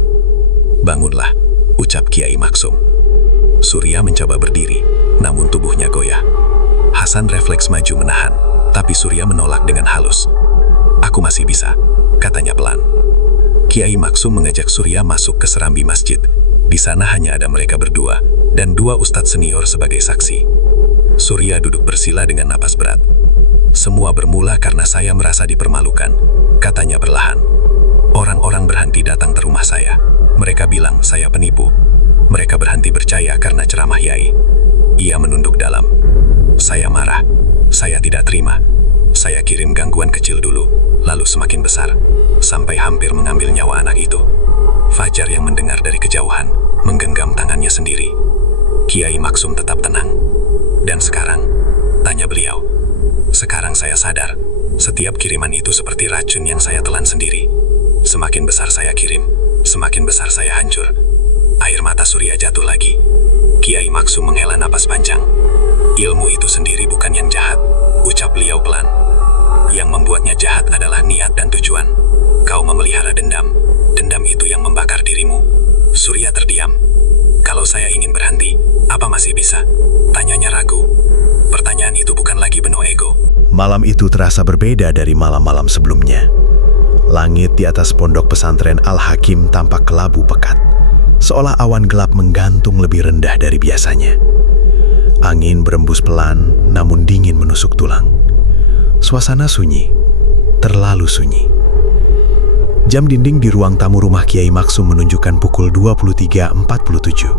"Bangunlah," ucap Kiai Maksum. Surya mencoba berdiri, namun tubuhnya goyah. Hasan refleks maju menahan, Tapi Surya menolak dengan halus. "Aku masih bisa," katanya pelan. Kiai Maksum mengajak Surya masuk ke serambi masjid. Di sana hanya ada mereka berdua dan 2 ustadz senior sebagai saksi. Surya duduk bersila dengan napas berat. "Semua bermula karena saya merasa dipermalukan," katanya perlahan. "Orang-orang berhenti datang ke rumah saya. Mereka bilang saya penipu. Mereka berhenti percaya karena ceramah Yai." Ia menunduk dalam. "Saya marah. Saya tidak terima. Saya kirim gangguan kecil dulu, lalu semakin besar, sampai hampir mengambil nyawa anak itu." Fajar yang mendengar dari kejauhan menggenggam tangannya sendiri. Kiai Maksum tetap tenang. "Dan sekarang?" tanya beliau. "Sekarang saya sadar, setiap kiriman itu seperti racun yang saya telan sendiri. Semakin besar saya kirim, semakin besar saya hancur." Air mata Surya jatuh lagi. Kiai Maksum menghela napas panjang. "Ilmu itu sendiri bukan yang jahat," ucap beliau pelan. "Yang membuatnya jahat adalah niat dan tujuan. Kau memelihara dendam. Dendam itu yang membakar dirimu." Surya terdiam. "Kalau saya ingin berhenti, apa masih bisa?" tanyanya ragu. Pertanyaan itu bukan lagi penuh ego. Malam itu terasa berbeda dari malam-malam sebelumnya. Langit di atas pondok pesantren Al-Hakim tampak kelabu pekat, seolah awan gelap menggantung lebih rendah dari biasanya. Angin berembus pelan, namun dingin menusuk tulang. Suasana sunyi, terlalu sunyi. Jam dinding di ruang tamu rumah Kiai Maksum menunjukkan pukul 23.47.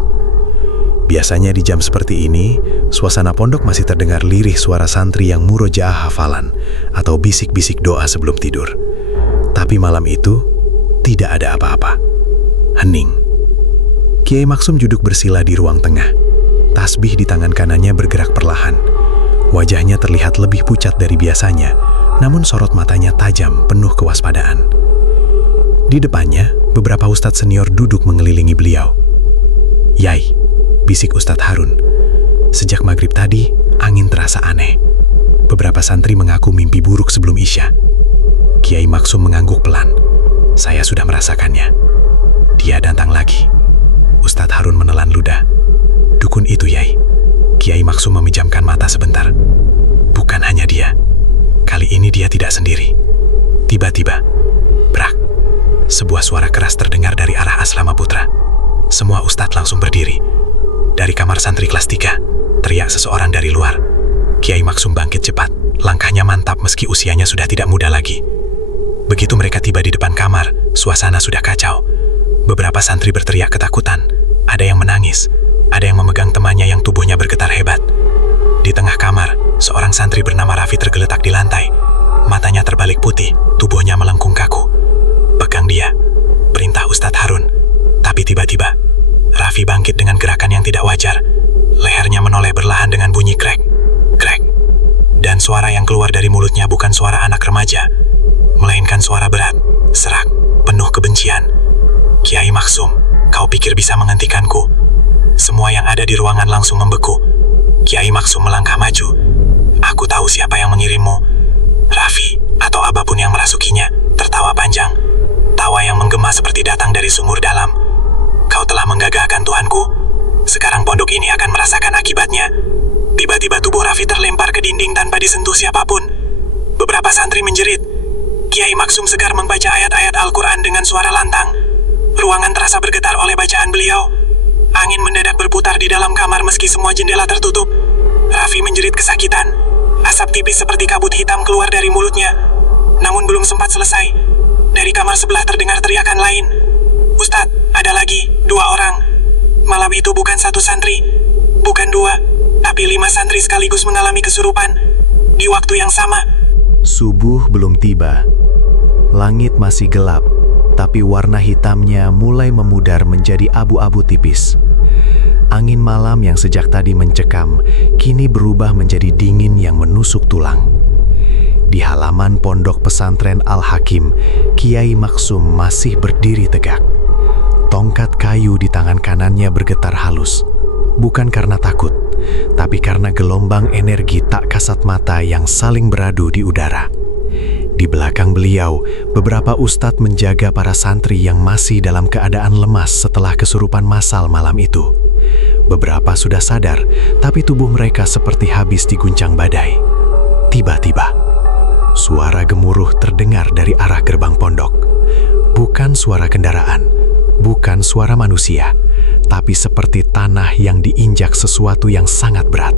Biasanya di jam seperti ini, suasana pondok masih terdengar lirih suara santri yang murojaah hafalan atau bisik-bisik doa sebelum tidur. Tapi malam itu, tidak ada apa-apa. Hening. Kiai Maksum duduk bersila di ruang tengah. Tasbih di tangan kanannya bergerak perlahan. Wajahnya terlihat lebih pucat dari biasanya, namun sorot matanya tajam, penuh kewaspadaan. Di depannya, beberapa ustadz senior duduk mengelilingi beliau. "Yai," bisik Ustadz Harun. "Sejak maghrib tadi, angin terasa aneh. Beberapa santri mengaku mimpi buruk sebelum Isya." Kiai Maksum mengangguk pelan. "Saya sudah merasakannya." "Dia datang lagi." Ustadz Harun menelan ludah. "Dukun itu, Yai." Kiai Maksum memejamkan mata sebentar. "Bukan hanya dia. Kali ini dia tidak sendiri." Tiba-tiba, brak. Sebuah suara keras terdengar dari arah Asrama Putra. Semua ustadz langsung berdiri. "Dari kamar santri kelas 3, teriak seseorang dari luar. Kiai Maksum bangkit cepat. Langkahnya mantap meski usianya sudah tidak muda lagi. Begitu mereka tiba di depan kamar, suasana sudah kacau. Beberapa santri berteriak ketakutan. Ada yang menangis, ada yang memegang temannya yang tubuhnya bergetar hebat. Di tengah kamar, seorang santri bernama Raffi tergeletak di lantai. Matanya terbalik putih, tubuhnya melengkung kaku. "Pegang dia," perintah Ustadz Harun. Tapi tiba-tiba, Raffi bangkit dengan gerakan yang tidak wajar. Lehernya menoleh berlahan dengan bunyi krek, krek. Dan suara yang keluar dari mulutnya bukan suara anak remaja, melainkan suara berat, serak, penuh kebencian. "Kiai Maksum, kau pikir bisa menghentikanku?" Semua yang ada di ruangan langsung membeku. Kiai Maksum melangkah maju. "Aku tahu siapa yang mengirimmu." Raffi, atau apapun yang merasukinya, tertawa panjang. Tawa yang menggema seperti datang dari sumur dalam. "Kau telah menggagalkan Tuhanku. Sekarang pondok ini akan merasakan akibatnya." Tiba-tiba tubuh Raffi terlempar ke dinding tanpa disentuh siapapun. Beberapa santri menjerit. Kiai Maksum segar membaca ayat-ayat Al-Quran dengan suara lantang. Ruangan terasa bergetar oleh bacaan beliau. Angin mendadak berputar di dalam kamar meski semua jendela tertutup. Raffi menjerit kesakitan. Asap tipis seperti kabut hitam keluar dari mulutnya. Namun belum sempat selesai, dari kamar sebelah terdengar teriakan lain. "Ustadz, ada lagi 2 orang. Malam itu bukan 1 santri, bukan 2, tapi 5 santri sekaligus mengalami kesurupan. Di waktu yang sama." Subuh belum tiba. Langit masih gelap, tapi warna hitamnya mulai memudar menjadi abu-abu tipis. Angin malam yang sejak tadi mencekam, kini berubah menjadi dingin yang menusuk tulang. Di halaman pondok pesantren Al-Hakim, Kiai Maksum masih berdiri tegak. Tongkat kayu di tangan kanannya bergetar halus. Bukan karena takut, tapi karena gelombang energi tak kasat mata yang saling beradu di udara. Di belakang beliau, beberapa ustadz menjaga para santri yang masih dalam keadaan lemas setelah kesurupan massal malam itu. Beberapa sudah sadar, tapi tubuh mereka seperti habis diguncang badai. Tiba-tiba, suara gemuruh terdengar dari arah gerbang pondok. Bukan suara kendaraan, bukan suara manusia, tapi seperti tanah yang diinjak sesuatu yang sangat berat.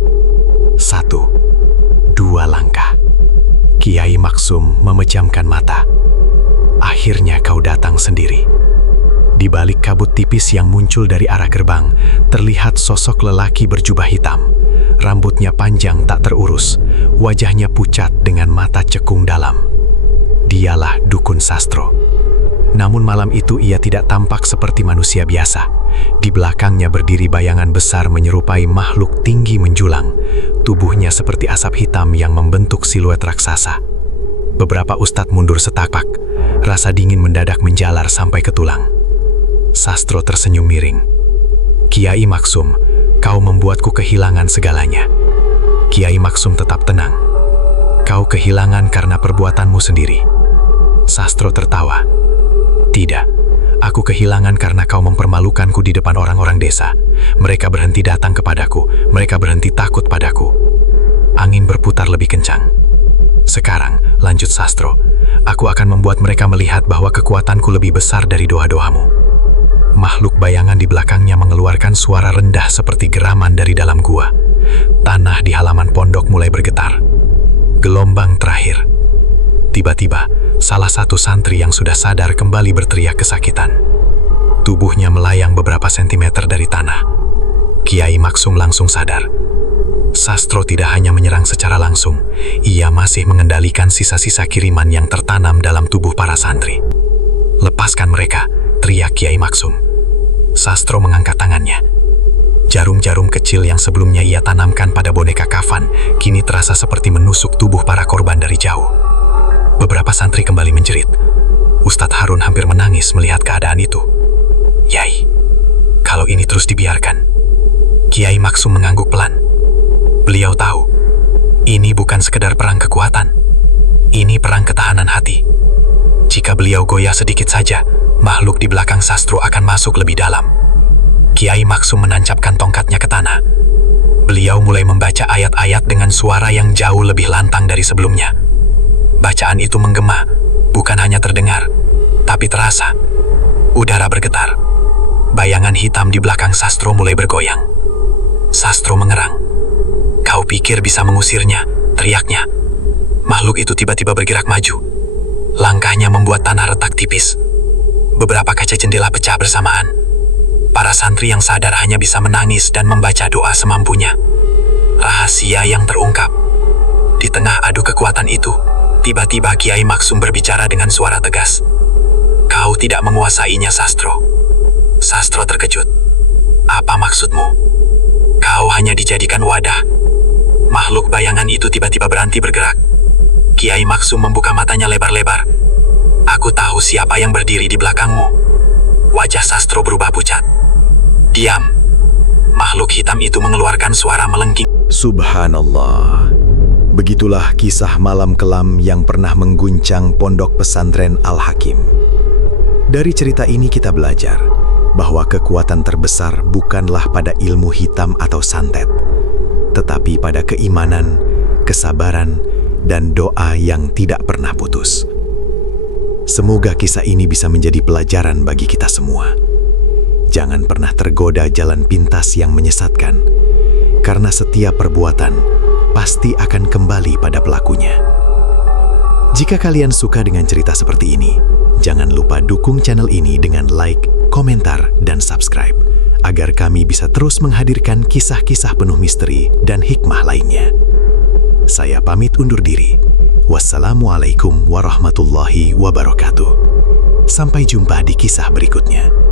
1, 2 langkah. Kiai Maksum memejamkan mata. Akhirnya kau datang sendiri. Di balik kabut tipis yang muncul dari arah gerbang, terlihat sosok lelaki berjubah hitam. Rambutnya panjang tak terurus, wajahnya pucat dengan mata cekung dalam. Dialah Dukun Sastro. Namun malam itu ia tidak tampak seperti manusia biasa. Di belakangnya berdiri bayangan besar menyerupai makhluk tinggi menjulang. Tubuhnya seperti asap hitam yang membentuk siluet raksasa. Beberapa ustadz mundur setapak. Rasa dingin mendadak menjalar sampai ke tulang. Sastro tersenyum miring. Kiai Maksum, kau membuatku kehilangan segalanya. Kiai Maksum tetap tenang. Kau kehilangan karena perbuatanmu sendiri. Sastro tertawa. Tidak, aku kehilangan karena kau mempermalukanku di depan orang-orang desa. Mereka berhenti datang kepadaku, mereka berhenti takut padaku. Angin berputar lebih kencang. Sekarang, lanjut Sastro, aku akan membuat mereka melihat bahwa kekuatanku lebih besar dari doa-doamu. Makhluk bayangan di belakangnya mengeluarkan suara rendah seperti geraman dari dalam gua. Tanah di halaman pondok mulai bergetar. Gelombang terakhir. Tiba-tiba, salah satu santri yang sudah sadar kembali berteriak kesakitan. Tubuhnya melayang beberapa sentimeter dari tanah. Kiai Maksum langsung sadar. Sastro tidak hanya menyerang secara langsung, ia masih mengendalikan sisa-sisa kiriman yang tertanam dalam tubuh para santri. Lepaskan mereka, teriak Kiai Maksum. Sastro mengangkat tangannya. Jarum-jarum kecil yang sebelumnya ia tanamkan pada boneka kafan, kini terasa seperti menusuk tubuh para korban dari jauh. Beberapa santri kembali menjerit. Ustadz Harun hampir menangis melihat keadaan itu. Yai, kalau ini terus dibiarkan. Kiai Maksum mengangguk pelan. Beliau tahu, ini bukan sekedar perang kekuatan. Ini perang ketahanan hati. Jika beliau goyah sedikit saja, makhluk di belakang Sastro akan masuk lebih dalam. Kiai Maksum menancapkan tongkatnya ke tanah. Beliau mulai membaca ayat-ayat dengan suara yang jauh lebih lantang dari sebelumnya. Bacaan itu menggema, bukan hanya terdengar, tapi terasa. Udara bergetar. Bayangan hitam di belakang Sastro mulai bergoyang. Sastro mengerang. Kau pikir bisa mengusirnya, teriaknya. Makhluk itu tiba-tiba bergerak maju. Langkahnya membuat tanah retak tipis. Beberapa kaca jendela pecah bersamaan. Para santri yang sadar hanya bisa menangis dan membaca doa semampunya. Rahasia yang terungkap. Di tengah adu kekuatan itu, tiba-tiba Kiai Maksum berbicara dengan suara tegas. Kau tidak menguasainya, Sastro. Sastro terkejut. Apa maksudmu? Kau hanya dijadikan wadah. Makhluk bayangan itu tiba-tiba berhenti bergerak. Kiai Maksum membuka matanya lebar-lebar. Aku tahu siapa yang berdiri di belakangmu. Wajah Sastro berubah pucat. Diam. Makhluk hitam itu mengeluarkan suara melengking. Subhanallah. Begitulah kisah malam kelam yang pernah mengguncang pondok pesantren Al-Hakim. Dari cerita ini kita belajar bahwa kekuatan terbesar bukanlah pada ilmu hitam atau santet, tetapi pada keimanan, kesabaran, dan doa yang tidak pernah putus. Semoga kisah ini bisa menjadi pelajaran bagi kita semua. Jangan pernah tergoda jalan pintas yang menyesatkan, karena setiap perbuatan pasti akan kembali pada pelakunya. Jika kalian suka dengan cerita seperti ini, jangan lupa dukung channel ini dengan like, komentar, dan subscribe, agar kami bisa terus menghadirkan kisah-kisah penuh misteri dan hikmah lainnya. Saya pamit undur diri. Wassalamualaikum warahmatullahi wabarakatuh. Sampai jumpa di kisah berikutnya.